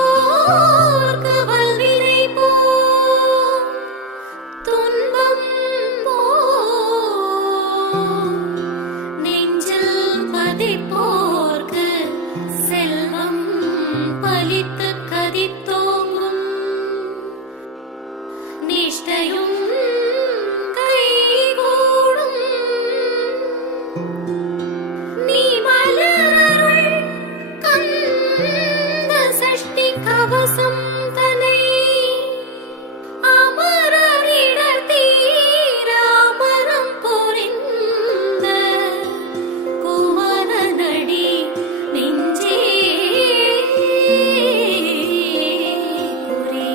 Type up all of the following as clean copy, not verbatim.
துதிப்போர்க்கு வல்வினை போ துன்பம் போ நெஞ்சில் பதிப்போர்க்கு செல்வம் பலித்து கதித்தோங்கும் நிஷ்டையும் கைகூடும் நீ மலரருள் கந்த சஷ்டி கவசம் தனை அமரரிடர் தீர அமரம் புரிந்த குமரனடி நெஞ்சே குறி.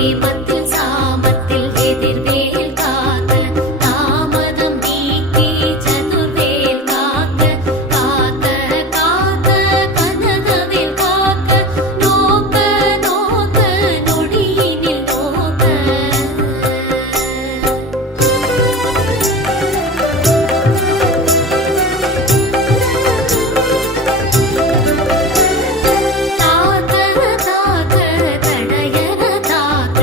ஏமத்தில் சாமத்தில் எதிர்வேல் காக்க தாமதம் நீக்கி சதுர்வேல் காக்க காக்க காக்க கனகவேல் காக்க நோக்க நோக்க நொடியினில் நோக்க தாக்க தாக்க தடையற தாக்க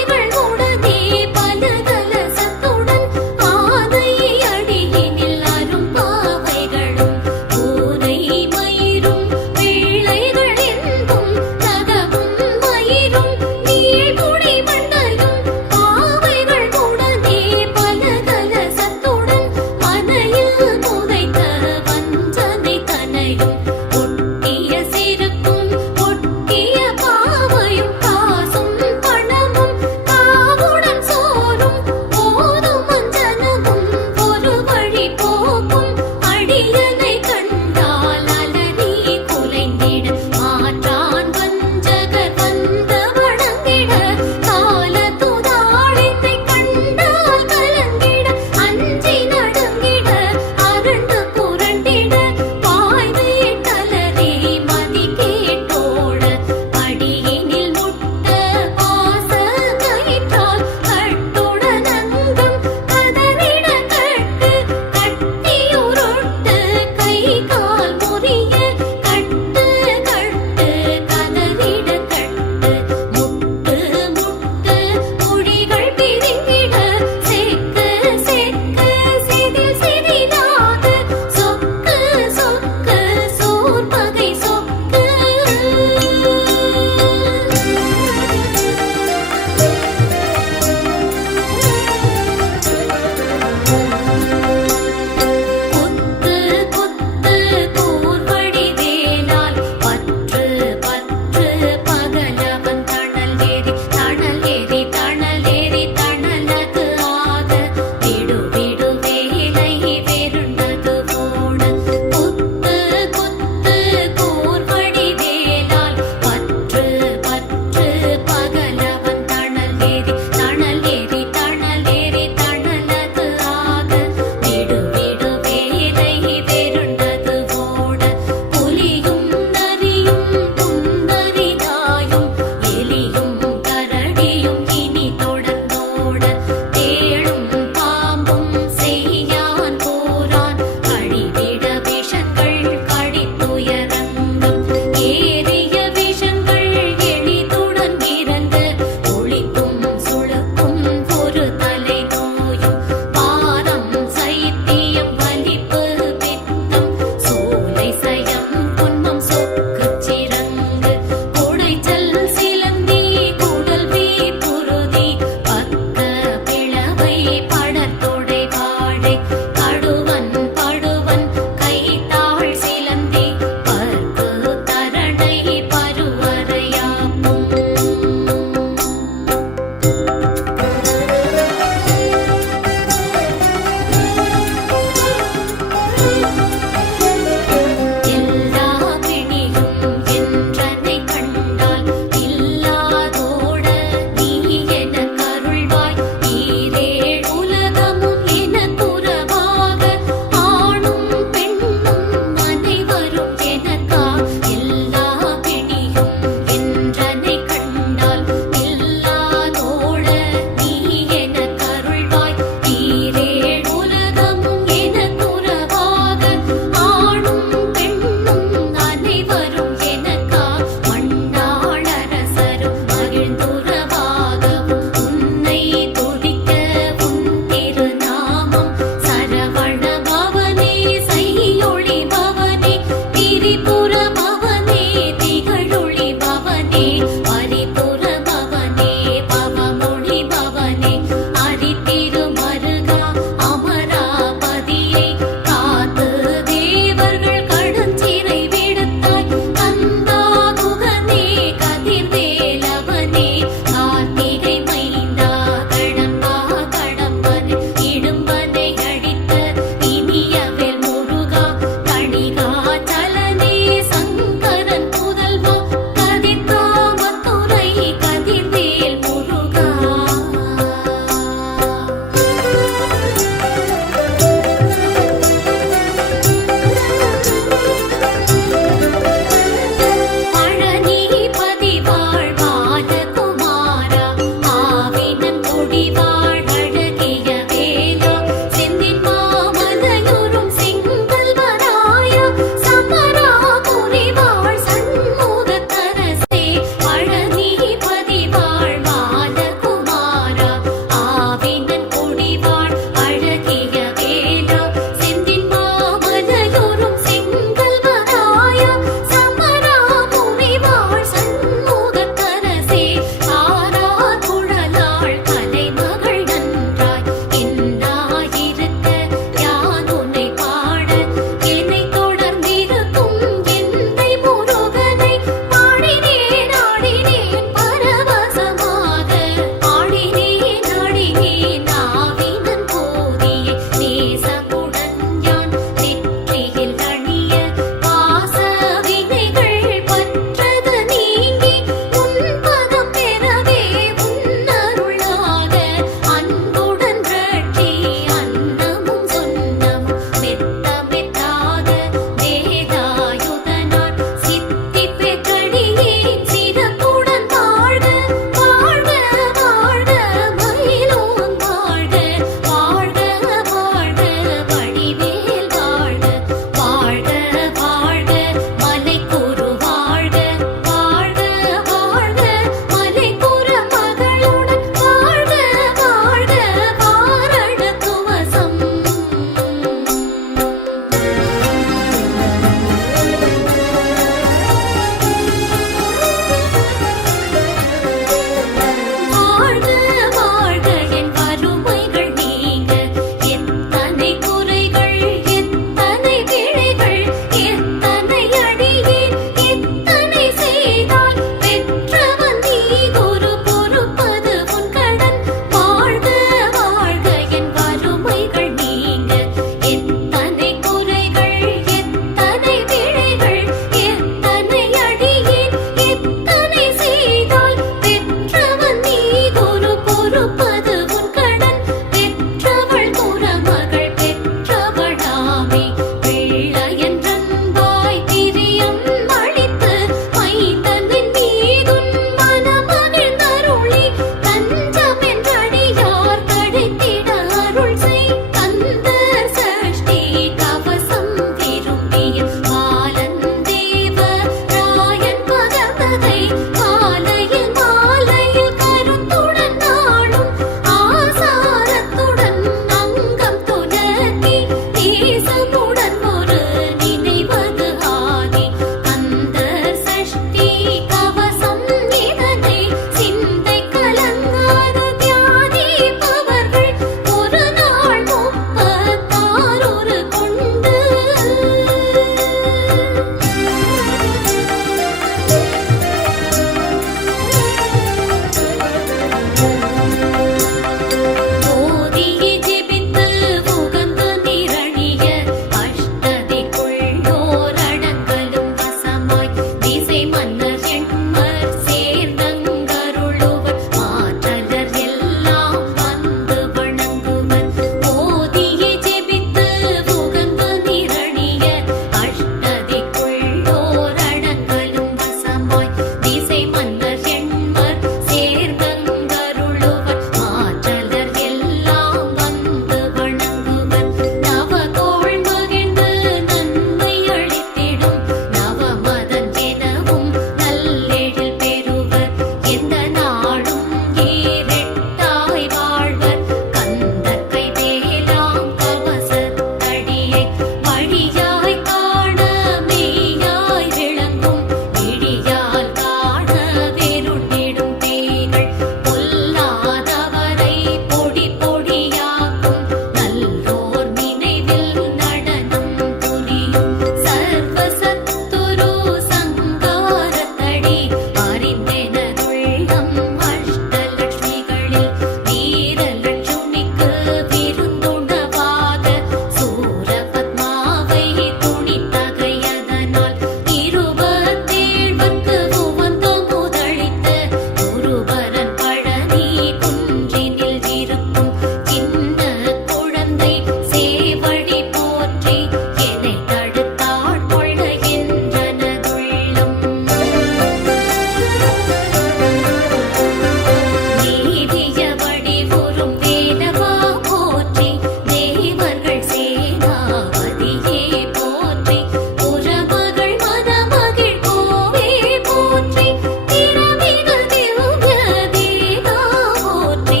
பத்மாவதியே போற்றி புறமகள் மணமகிழ் கோவே போற்றி திறமிகு திவ்ய தேவா போற்றி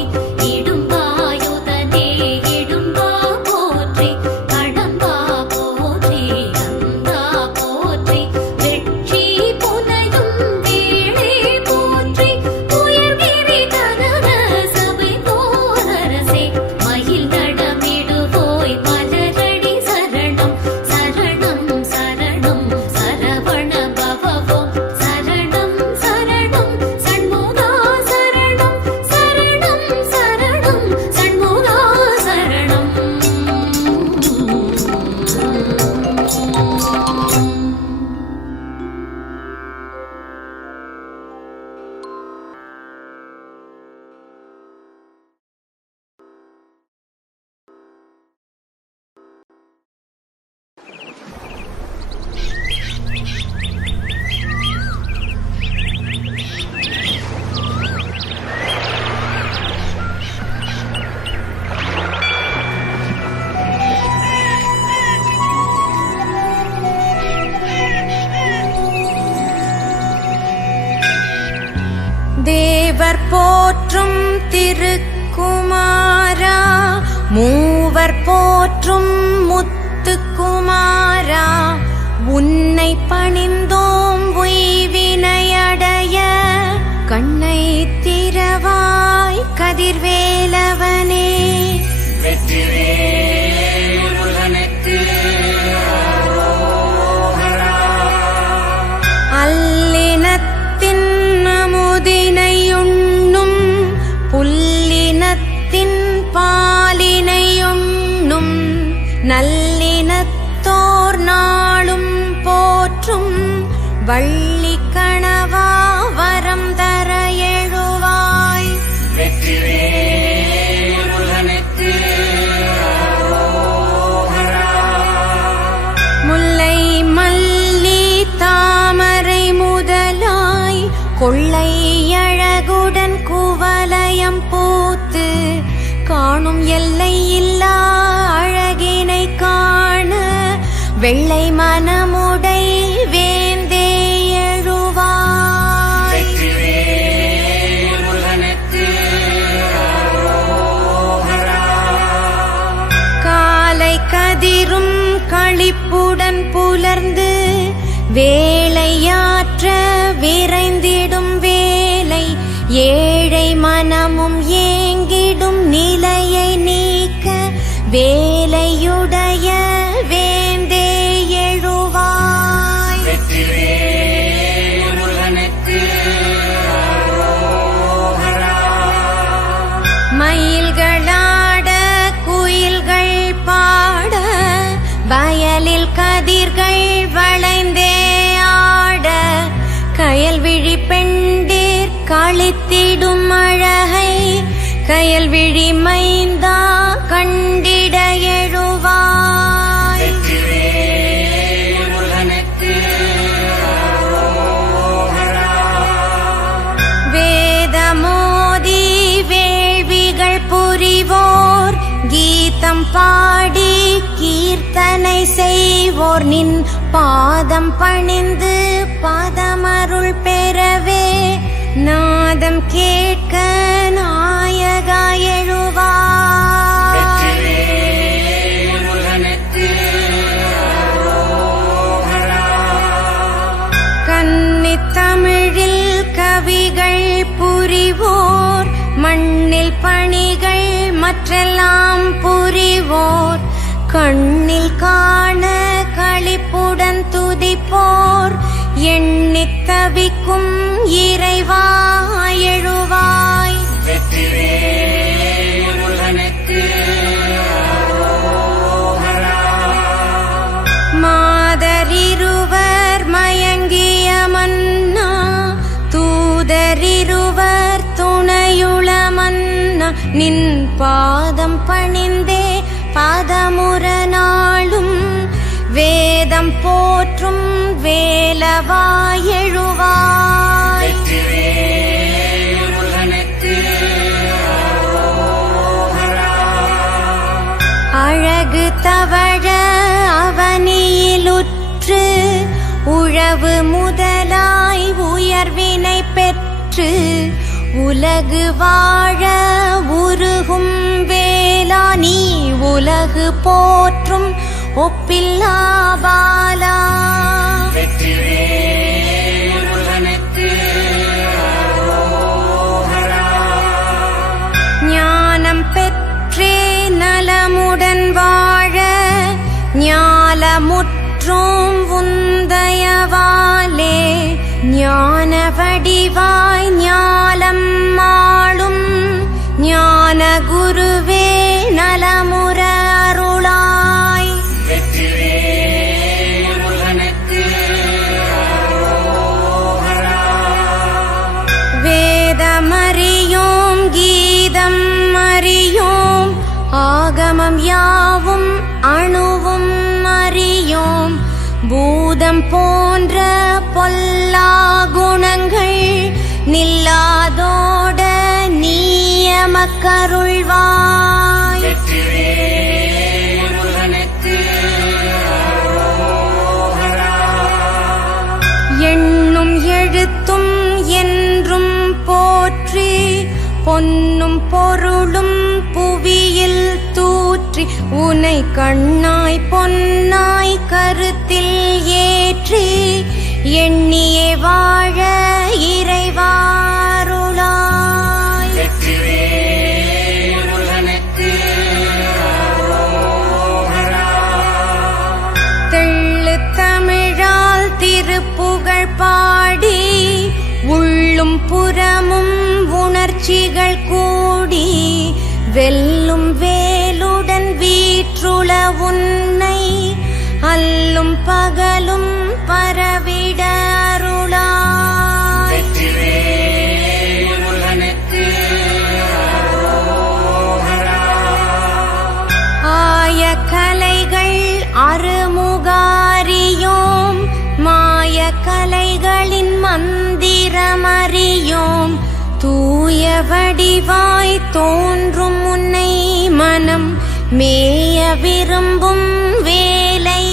இடும்பாயுதனே இடும்பா போற்றி கடம்பா போற்றி கந்தா போற்றி வெற்றி புனையும் வேளே போற்றி உயர்கிரி கனக சபை போரரசே மயில் நடமிடுவோய் மலரடி சரணம் சரணம் சரணம் சரவண பவவோம் சரணம் சரணம் சண்முகா சரணம் சரணம் சரணம் சண்முகா சரணம். தேவர் போற்றும் திருக்குமாரா மூவர் போற்றும் முத்துக்குமாரா உன்னை பணிந்தோம் உய்வினையடைய கண்ணை திறவாய் கதிர்வேலவனே அல்லினத்தின் அமுதினையுண்ணும் புல்லினத்தின் பாலினையுண்ணும் நல்லினத்தோர் நாளும் போற்றும் வள்ளி கணவா வரம் தர எழுவாய் முல்லை மல்லி தாமரை முதலாய் கொள்ளை அழகுடன் குவலயம் பூத்து காணும் எல்லை இல்லா அழகினை காண வெள்ளை மனமுடை வேந்தே எழுவாய் காலை கதிரும் களிப்புடன் புலர்ந்து வேலையாற்ற விரைந்திடும் வேலை ஏழை மனமும் ஏங்கிடும் நிலையை நீக்க வேலையுடைய வேந்தே எழுவாய் மயில்களாட குயில்கள் பாட வயலில் கதிர்கள் வளைந்தே ஆட கயல்விழி பெண்டீர் களித்திடும் அழகை கயல்விழி மைந்தா கண்டிட எழுவாய் வேதமோதி வேள்விகள் புரிவோர் கீதம் பாடி கீர்த்தனை செய்வோர் நின் பாதம் பணிந்து பாதமருள் பெறவே நாதம் கேட்க நாயகா எழுவாய் கன்னித் தமிழில் கவிகள் புரிவோர் மண்ணில் பணிகள் மற்றெல்லாம் புரிவோர் கண்ணில் காண களிப்புடன் துதிப்போர் எண்ணித் தவிக்கும் இறைவா எழுவாய் மாதரிருவர் மயங்கிய மன்னா தூதரிருவர் துணையுள மன்னா நின் பாதம் பணிந்தே பாதமுற நாளும் வேதம் போற்றும் வேலவா எழுவாய் அழகு தவழ பெற்று உலகு வாழ உருகும் வேளா நீ உலகு போற்றும் ஒப்பில்லா பாலா. ஞானம் பெற்றே நலமுடன் வாழ ஞாலமுற்றும் உந்தயவாலே ஞான வடிவாய் ஞாலம் மாளும் ஞான குருவே நலமுற அருளாய். வேதமறியோம் கீதம் அறியோம் ஆகமம் யாவும் அணுவும் அறியோம் பூதம் போன்ற பொல்லா குணங்கள் நில்லாதோட நீயமக்கருள்வாய். எண்ணும் எழுத்தும் என்றும் போற்றி பொன்னும் பொருளும் புவியில் தூற்றி உனை கண்ணாய் பொன்னாய் கருத்தில் ஏற்றி எண்ணியே வாழ இறைவாருளாய். தெள்ளு தமிழால் திருப்புகழ் பாடி உள்ளும் புறமும் உணர்ச்சிகள் கூடி வெல்லும் வேலுடன் வீற்றுள உன்னை அல்லும் பகலும் பரவிட அருளாய். ஆய கலைகள் அருமுகாரியோம் மாய கலைகளின் மந்திரமறியோம் தூய வடிவாய் தோன்றும் உன்னை மனம் மேய விரும்பும் வேலை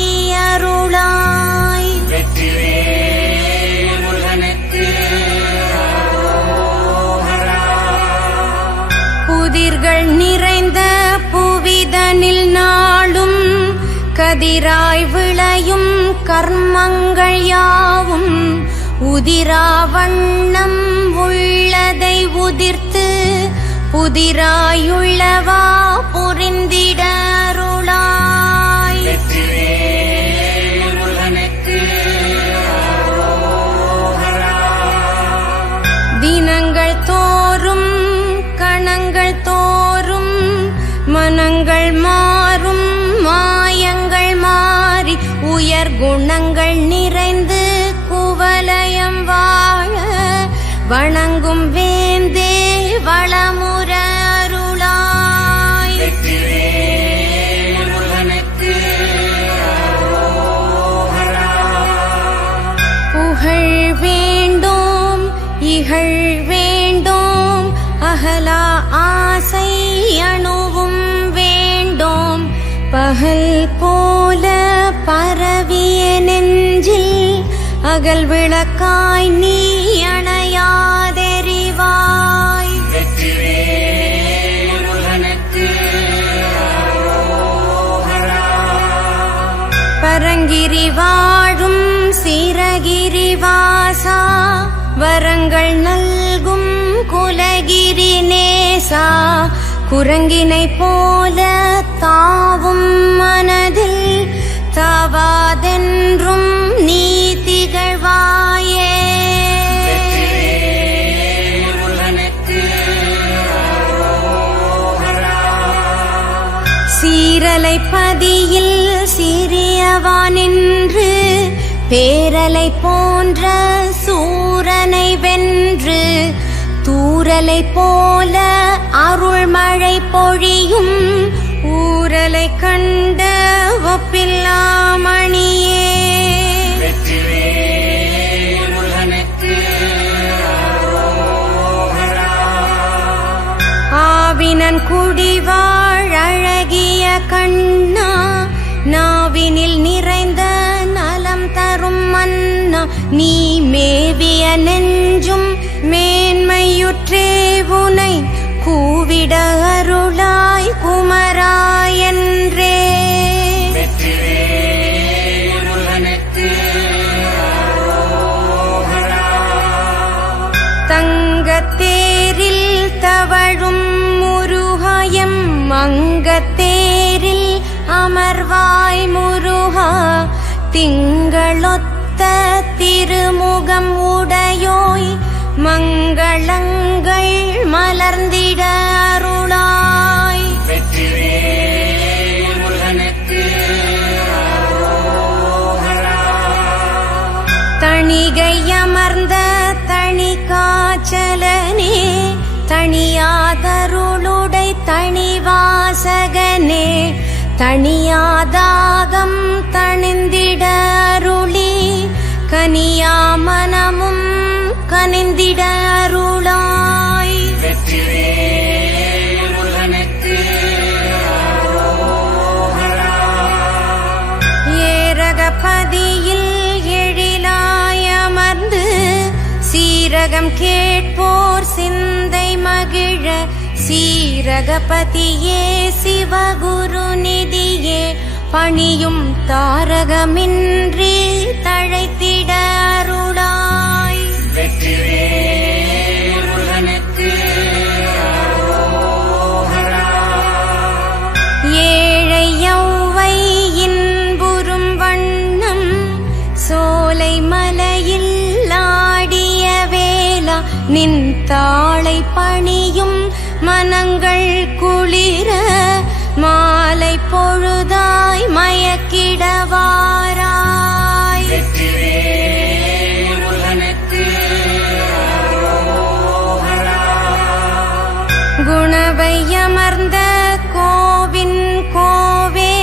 அருளாய். புதிர்கள் நிறைந்த புவிதனில் நாளும் கதிராய் விளையும் கர்மங்கள் யாவும் உதிரா வண்ணம் உள்ளதை உதிர்த்து புதிராயுள்ளவா புரிந்திட அருளாய். தினங்கள் தோறும் கணங்கள் தோறும் மனங்கள் மாறும் மாயங்கள் மாறி உயர் குணங்கள் நிறைந்து குவலயம் வாழ வணங்கும் வேந்தே வளமுற அருளாய். புகழ் வேண்டோம் இகழ் வேண்டோம் அகலா ஆசை அணுவும் வேண்டோம் பகல் போல பரவிய நெஞ்சில் அகல் விளக்காய் நீ அணையாதெரிவாய். பரங்கிரி வாழும் சிரகிரி வாசா வரங்கள் நல்கும் குலகிரி நேசா குரங்கினை போல தாவும் மனதில் தாவாதென்றும் நீ திகழ்வாயே. சீரலை பதியில் சிறியவா நின்று பேரலை போன்ற சூரனை வென்று தூரலை போல அருள்மழை பொழியும் ஊரலை கண்ட ஒப்பில்லாமணியே. ஆவினன் குடிவாழ் அழகிய கண்ணா நாவினில் நிறைந்த நலம் தரும் மன்னா நீ மேவிய நெஞ்சும் மேன் கூவியுற்றே உனை கூவிட அருளாய் குமராயன்றே. தங்கத்தேரில் தவழும் முருகாயம் மங்கத்தேரில் அமர்வாய் முருகா. திங்களொத்த திருமுகம் உடையோய் மங்களங்கள் மலர்ந்திட அருளாய். தணிகை அமர்ந்த தனி காச்சலனே தனியாதருளுடை தனிவாசகனே. தனியாதாகம் தணிந்திட அருளி கனியா மனமும் கனிந்திட அருளாய். ஏரகபதியில் எழிலாய் அமர்ந்து சீரகம் கேட்போர் சிந்தை மகிழ. சீரகபதியே சிவகுரு நிதியே பணியும் தாரகமின்றி தழைத்திட அருளாய். ஏழை யௌவை இன்புறும் வண்ணம் சோலை மலையில் ஆடிய வேளா. நின் தாளை பணியும் மனங்கள் குளிர மாலை பொழுதாய் மயக்கிடவாராய். குணவை அமர்ந்த கோவின் கோவே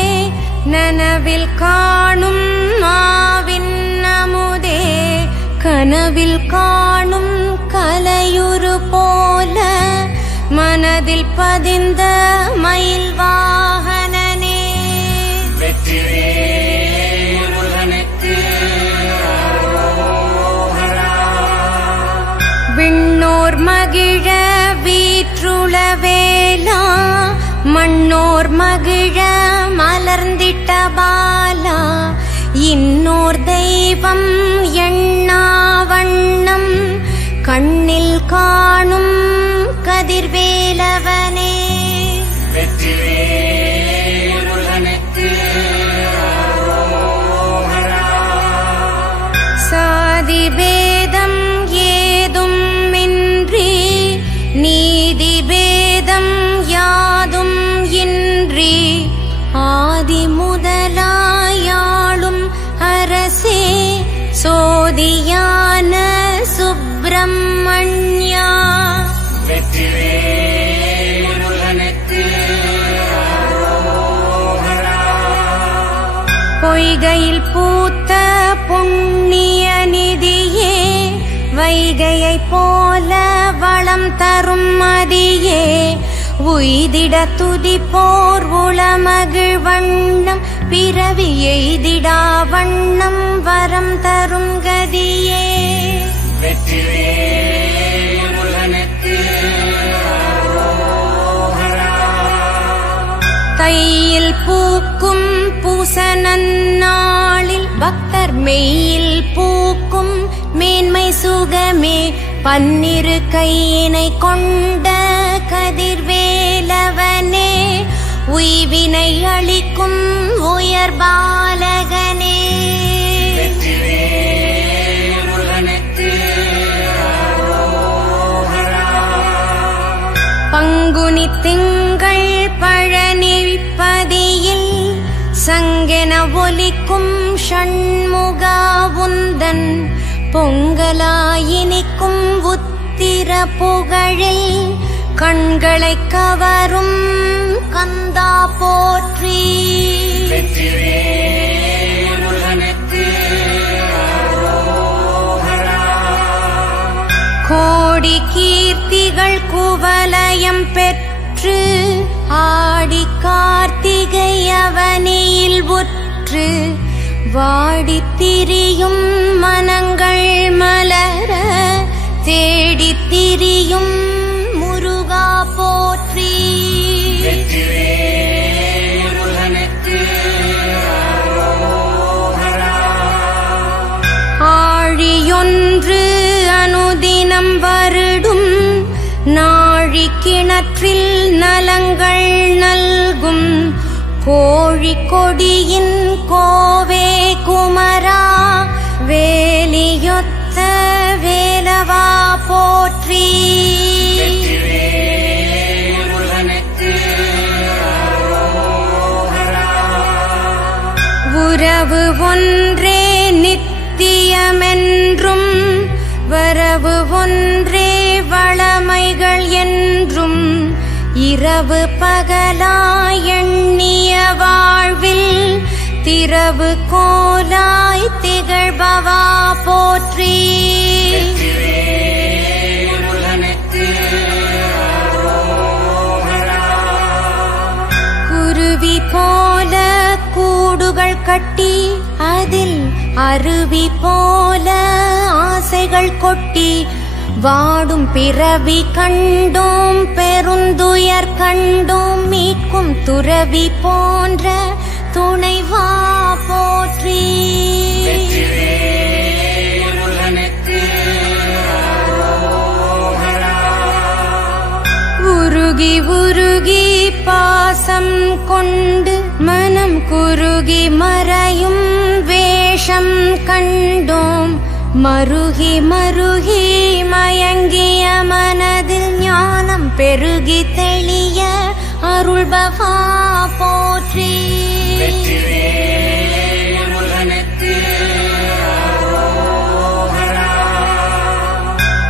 நனவில் காணும் மாவின் அமுதே. கனவில் காணும் கலையுரு போல மனதில் பதிந்த மயில் வாகனனே. விண்ணோர் மகிழ வீற்றுள வேளா மண்ணோர் மகிழ மலர்ந்திட்ட பாலா. இன்னோர் தெய்வம் எண்ணா வண்ணம் கண்ணில் காணும் கதிர்வேலவனே. சாதி பேதம் ஏதும் இன்றி நீதி பேதம் யாதும் இன்றி ஆதி முதலாயாளும் அரசே சோதியான சுப்பிரமண்யா. பொய்கையில் பூத்த புண்ணிய நிதியே வைகையை போல வளம் தரும் மதியே. உய்திட துதிப்போர் உளமகிழ் வண்ணம் பிறவி எய்திடா வண்ணம் வரம் தரும் கதியே. தையில் பூக்கும் பூசனன்னாளில் பக்தர் மெய்யில் பூக்கும் மேன்மை சுகமே. பன்னிரு கையினை கொண்ட கதிர்வேலவனே உய்வினை அளிக்கும் உயர் பாலகனே. பங்குனி திங்கள் பழனிப்பதியில் சங்கென ஒலிக்கும் ஷண்முகா உந்தன் பொங்கலாயினிக்கும் உத்திர புகழில் கண்களை கவரும் கந்தா போற்றி. கோடி கீர்த்திகள் குவலயம் பெற்று ஆடி கார்த்திகை அவனியில் உற்று வாடித் திரியும் மனங்கள் மலர தேடித் திரியும் முருகா போற்றி. ஆழியொன்று அனுதினம் வருடும் நாழி கிணற்றில் நலங்கள் நல்கும் கோழிக்கொடியின் கோவே குமரா வேலியொத்த வேலவா போற்றி. உறவு ஒன்றே நித்தியமென்றும் வரவு ஒன்றே வளமைகள் என்றும் இரவு பகலாய் எண்ணிய வாழ்வில் திரவு கோலாய் திகழ்பவா போற்றி. குருவி போல கூடுகள் கட்டி அதில் அருவி போல ஆசைகள் கொட்டி வாடும் பிறவி கண்டோம் பெருந்துயர் கண்டோம் மீட்கும் துறவி போன்ற துணைவா போற்றி. உருகி உருகி பாசம் கொண்டு மனம் குருகி மறையும் வேஷம் கண்டோம் மருகி மருகி மயங்கிய மனதில் ஞானம் பெருகி தெளிய அருள்பவா போற்றி.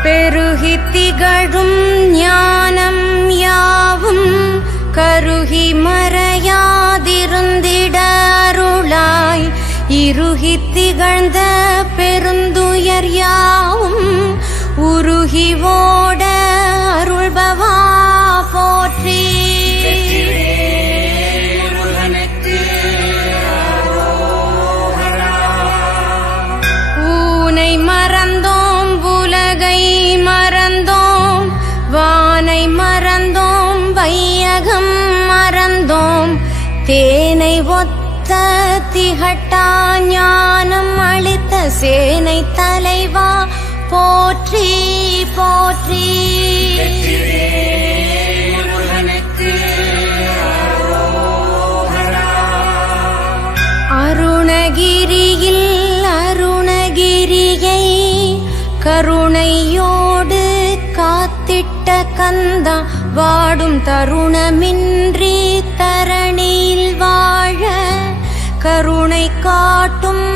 பெருகி திகழும் ஞானம் யாவும் கருகி மறையாதிருந்திட அருளாய் இருகி திகழ்ந்த பெருந்துயர் யாவும் உருகி ஓட அருள்பவா போற்றி. ஊனை மறந்தோம் உலகை மறந்தோம் வானை மறந்தோம் வையகம் மறந்தோம் தேனை ஒத்த திகட்டா ஞானம் அளித்த சேனை தலைவா போற்றி போற்றி. அருணகிரியில் அருணகிரியை கருணையோடு காத்திட்ட கந்தா வாடும் தருணமின்றி தரணியில் வாழ கருணை காட்டும்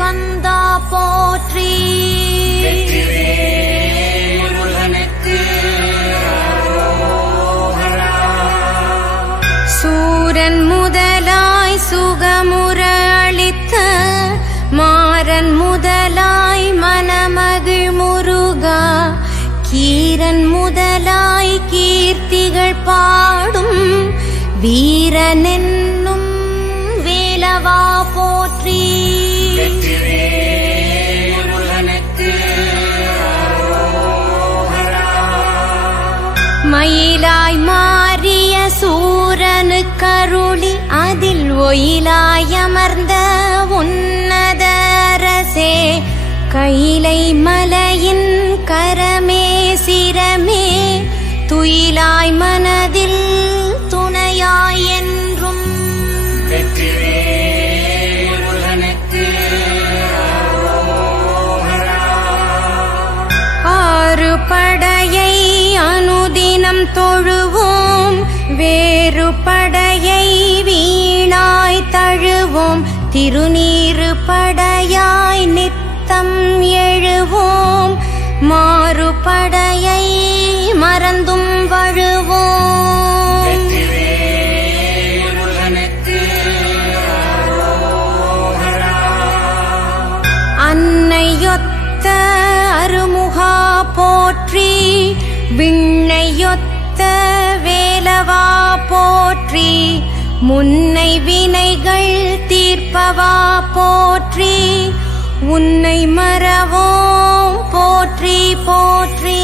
கந்தா போற்றி. சூரன் முதலாய் சுகமுற அளித்த மாறன் முதலாய் மனமகிழ் முருகா கீரன் முதலாய் கீர்த்திகள் பாடும் வீரனென்னும் வேலவா போற்றி. மயிலாய் மாறிய சூரனு கருளி அதில் ஒயிலாய் அமர்ந்த உன்னத அரசே கைலை மலையின் கரமே சிரமே துயிலாய் மனதில் துணையாய் என்றும் ஆறு படையை அனுதினம் தொழுவோம் வேறு படையை வீணாய் தழுவோம் திருநீறு படையாய் நித்தம் எழுவோம் மாறுபடையை மறந்தும் வழுவோம். அன்னையொத்த அருமுகா போற்றி விண்ணையொத்த வேலவா போற்றி முன்னை வினைகள் தீர்ப்பவா போற்றி உன்னை மறவோம் போற்றி போற்றி.